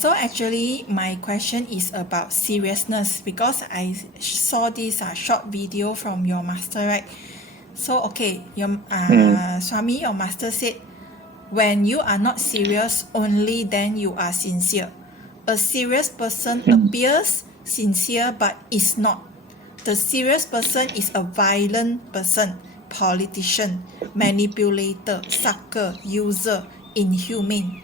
So actually, my question is about seriousness because I saw this short video from your master, right? So okay, your Mm, Swami, your master said, when you are not serious, only then you are sincere. A serious person mm, appears sincere but is not. The serious person is a violent person, politician, manipulator, sucker, user, inhumane.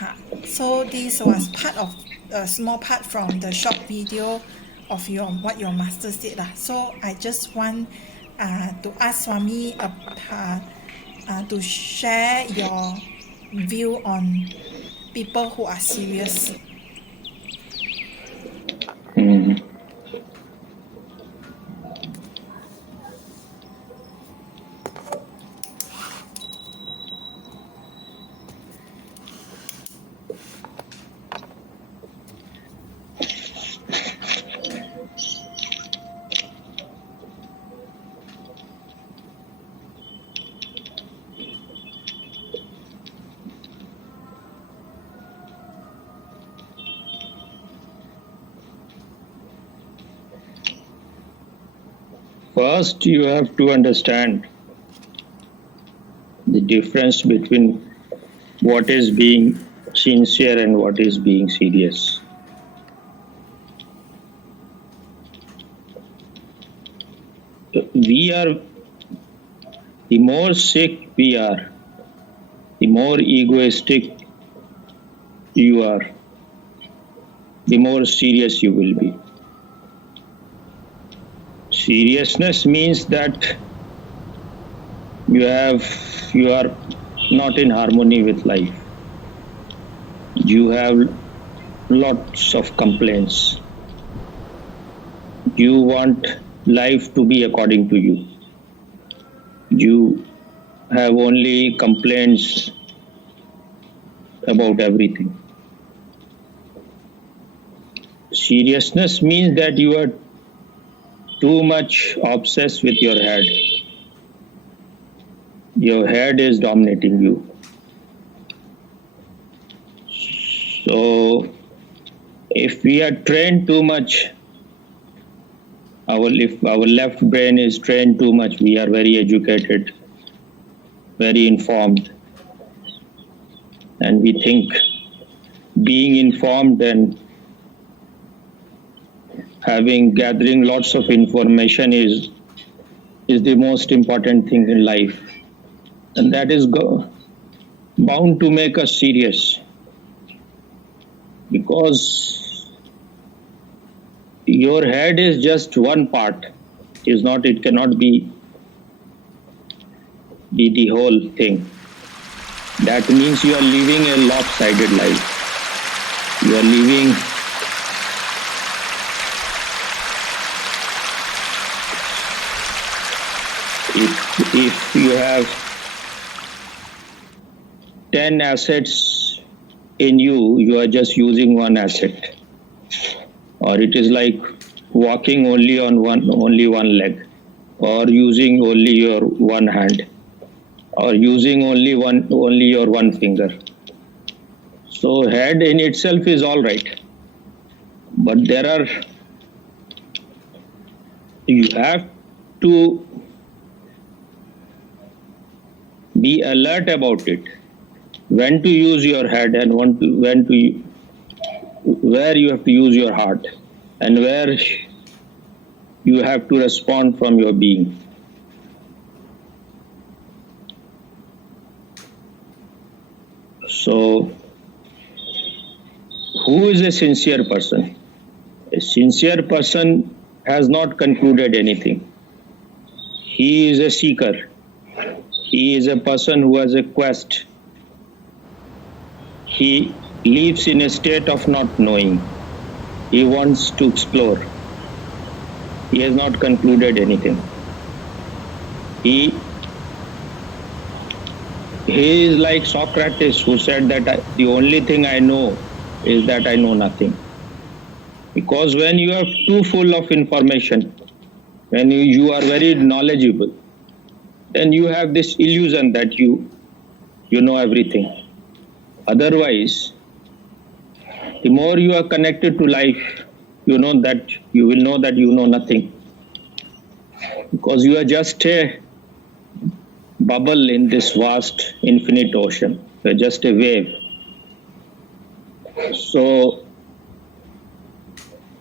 Ha. So this was part of a small part from the short video of your what your master said lah. So I just want to ask Swami to share your view on people who are serious. mm. First, you have to understand the difference between what is being sincere and what is being serious. We are, the more sick we are, the more egoistic you are, the more serious you will be. Seriousness means that you are not in harmony with life. You have lots of complaints. You want life to be according to you. You have only complaints about everything. Seriousness means that you are too much obsessed with your head. Your head is dominating you. So, if we are trained too much, if our left brain is trained too much, we are very educated, very informed, and we think being informed and gathering lots of information is the most important thing in life, and that is bound to make us serious, because your head is just one part. It cannot be the whole thing. That means you are living a lopsided life. You are living if you have 10 assets in you, you are just using one asset. Or it is like walking only one leg, or using only your one hand, or using only your one finger. So head in itself is all right, but you have to be alert about it. When to use your head and where you have to use your heart, and where you have to respond from your being. So, who is a sincere person? A sincere person has not concluded anything. He is a seeker. He is a person who has a quest. He lives in a state of not knowing. He wants to explore. He has not concluded anything. He is like Socrates, who said that the only thing I know is that I know nothing. Because when you are too full of information, when you are very knowledgeable, then you have this illusion that you know everything. Otherwise, the more you are connected to life, you know that you will know that you know nothing. Because you are just a bubble in this vast infinite ocean. You are just a wave. So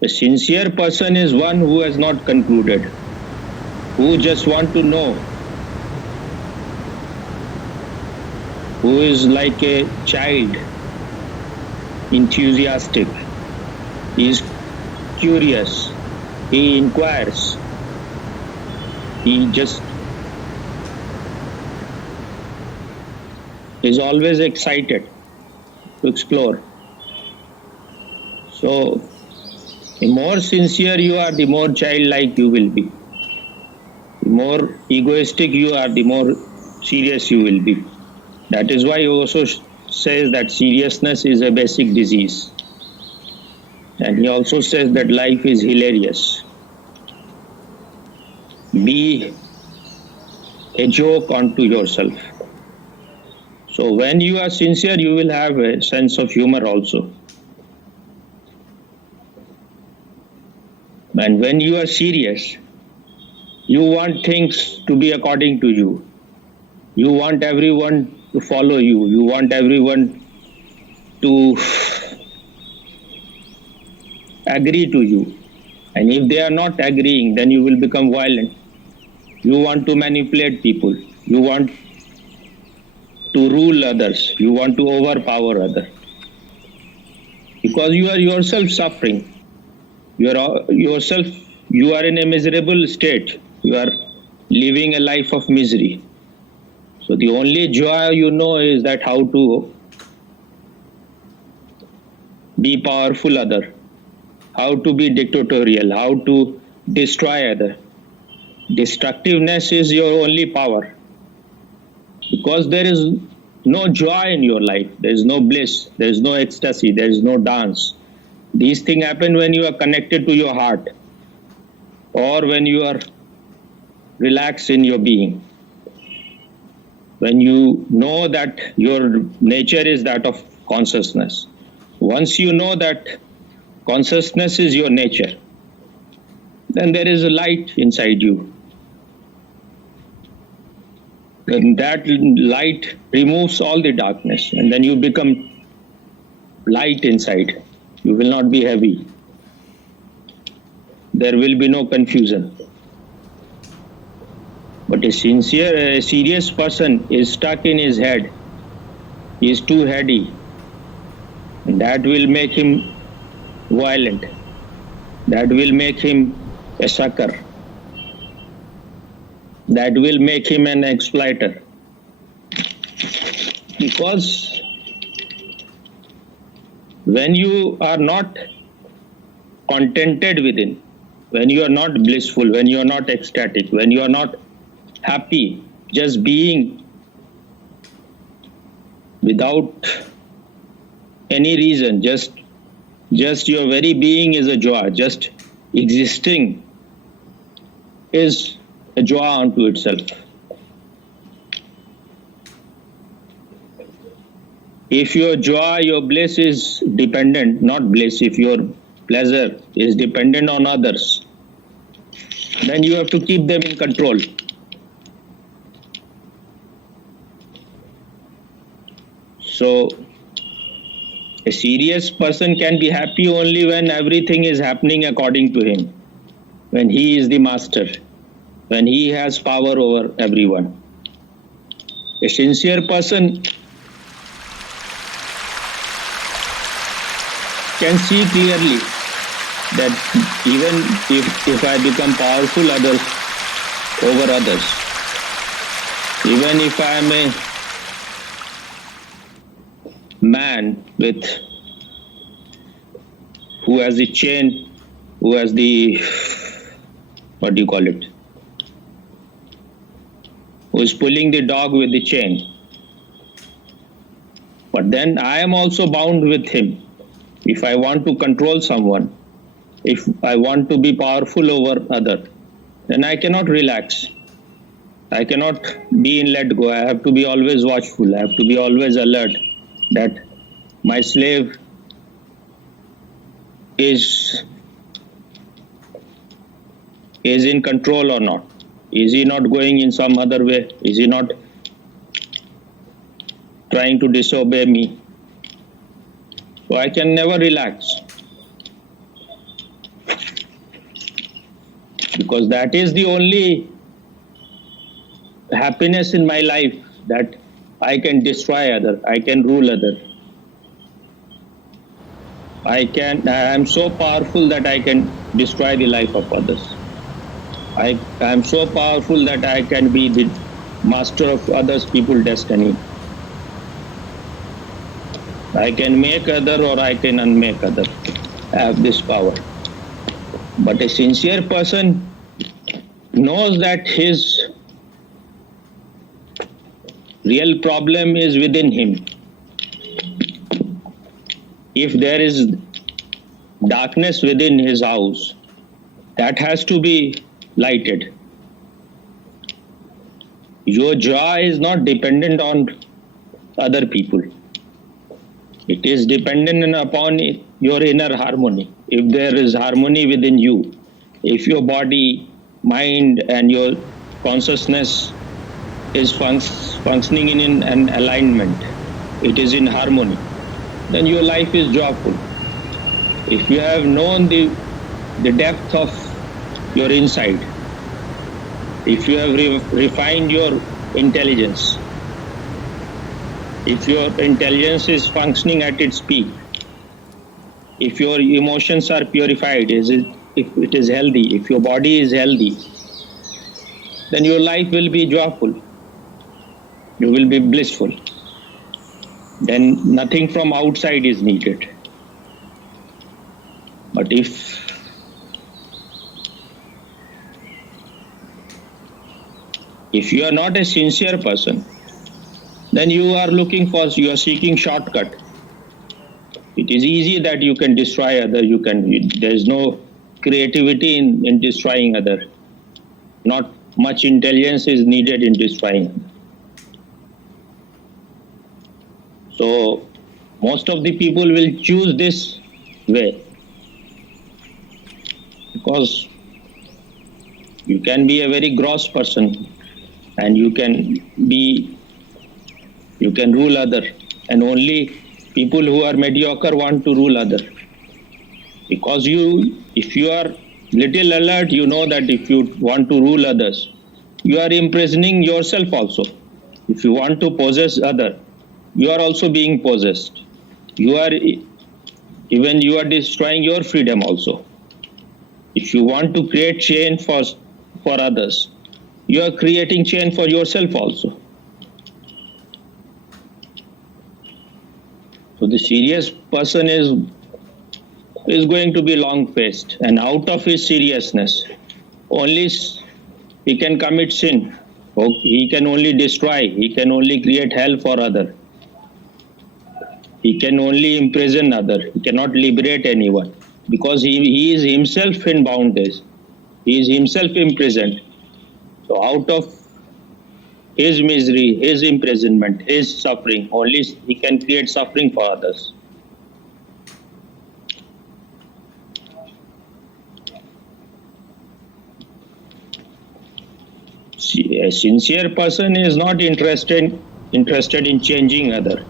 a sincere person is one who has not concluded, who just want to know, who is like a child, enthusiastic. He is curious. He inquires. He just is always excited to explore. So, the more sincere you are, the more childlike you will be. The more egoistic you are, the more serious you will be. That is why he also says that seriousness is a basic disease. And he also says that life is hilarious. Be a joke unto yourself. So when you are sincere, you will have a sense of humor also. And when you are serious, you want things to be according to you. You want everyone to follow you. You want everyone to agree to you. And if they are not agreeing, then you will become violent. You want to manipulate people. You want to rule others. You want to overpower others. Because you are yourself suffering. You are in a miserable state. You are living a life of misery. So the only joy you know is that how to be powerful other, how to be dictatorial, how to destroy other. Destructiveness is your only power. Because there is no joy in your life. There is no bliss. There is no ecstasy. There is no dance. These things happen when you are connected to your heart or when you are relaxed in your being. When you know that your nature is that of consciousness. Once you know that consciousness is your nature, then there is a light inside you. And that light removes all the darkness, and then you become light inside. You will not be heavy. There will be no confusion. But a serious person is stuck in his head. He is too heady. And that will make him violent. That will make him a sucker. That will make him an exploiter. Because when you are not contented within, when you are not blissful, when you are not ecstatic, when you are not happy, just being without any reason, just your very being is a joy, just existing is a joy unto itself. If your joy, your bliss is dependent, not bliss, if your pleasure is dependent on others, then you have to keep them in control. So, a serious person can be happy only when everything is happening according to him, when he is the master, when he has power over everyone. A sincere person can see clearly that even if I become powerful over others, even if I am a man who has the chain, who has the, who is pulling the dog with the chain. But then I am also bound with him. If I want to control someone, if I want to be powerful over other, then I cannot relax. I cannot be in let go. I have to be always watchful. I have to be always alert that my slave is in control or not? Is he not going in some other way? Is he not trying to disobey me? So I can never relax, because that is the only happiness in my life, that I can destroy other, I can rule other. I am so powerful that I can destroy the life of others. I am so powerful that I can be the master of others people's destiny. I can make other or I can unmake other. I have this power. But a sincere person knows that his real problem is within him. If there is darkness within his house, that has to be lighted. Your joy is not dependent on other people. It is dependent upon your inner harmony. If there is harmony within you, if your body, mind, and your consciousness is functioning in an alignment, it is in harmony, then your life is joyful. If you have known the depth of your inside, if you have refined your intelligence, if your intelligence is functioning at its peak, if your emotions are purified, if it is healthy, if your body is healthy, then your life will be joyful. You will be blissful. Then nothing from outside is needed. But if you are not a sincere person, then you are seeking shortcut. It is easy that you can destroy other. There is no creativity in destroying other. Not much intelligence is needed in destroying. So most of the people will choose this way, because you can be a very gross person and you can rule other, and only people who are mediocre want to rule other. Because if you are little alert, you know that if you want to rule others, you are imprisoning yourself also. If you want to possess other, you are also being possessed. You are destroying your freedom also. If you want to create chain for others, you are creating chain for yourself also. So the serious person is going to be long-faced, and out of his seriousness, only he can commit sin. He can only destroy. He can only create hell for other. He can only imprison other. He cannot liberate anyone, because he is himself in bondage. He is himself imprisoned. So out of his misery, his imprisonment, his suffering, only he can create suffering for others. A sincere person is not interested in changing other.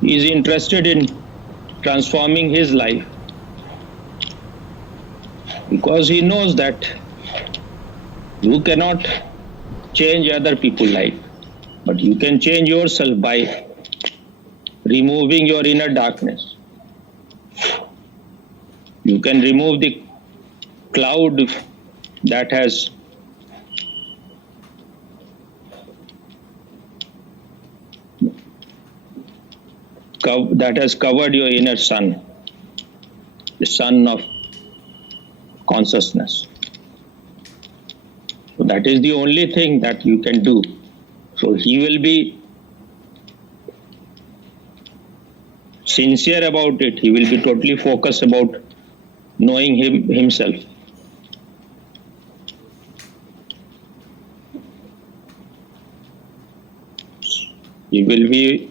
He is interested in transforming his life, because he knows that you cannot change other people's life, but you can change yourself by removing your inner darkness. You can remove the cloud that has covered your inner sun, the sun of consciousness. So that is the only thing that you can do. So he will be sincere about it. He will be totally focused about knowing himself. He will be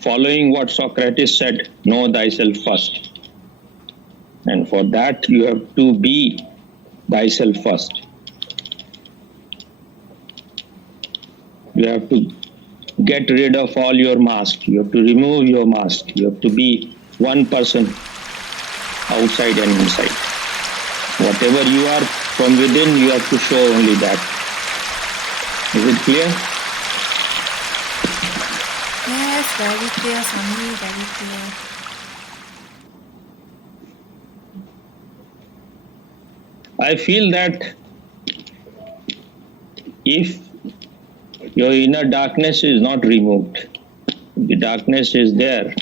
following what Socrates said, know thyself first. And for that, you have to be thyself first. You have to get rid of all your mask. You have to remove your mask. You have to be one person outside and inside. Whatever you are from within, you have to show only that. Is it clear? Yes, very clear, Swami, very clear. I feel that if your inner darkness is not removed, the darkness is there,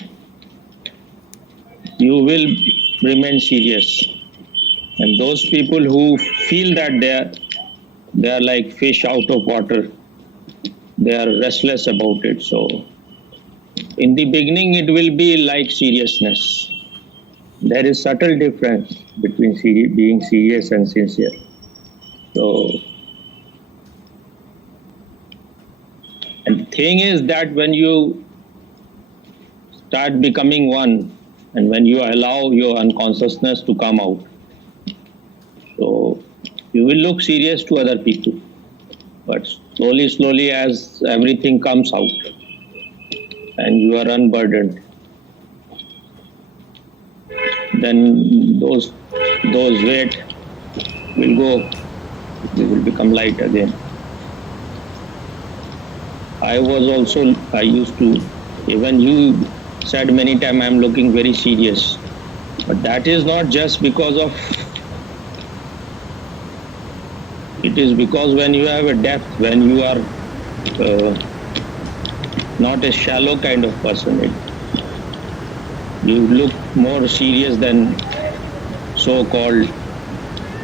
you will remain serious. And those people who feel that they are like fish out of water, they are restless about it. So in the beginning, it will be like seriousness. There is subtle difference between being serious and sincere. So, and the thing is that when you start becoming one, and when you allow your unconsciousness to come out, so you will look serious to other people. But slowly, as everything comes out, and you are unburdened, then those weight will go, they will become light again. I used to, even you said many times, I'm looking very serious. But that is not just because of, it is because when you have a depth, when you are not a shallow kind of person, you look more serious than so-called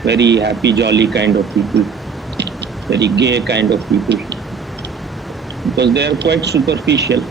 very happy, jolly kind of people, very gay kind of people, because they are quite superficial.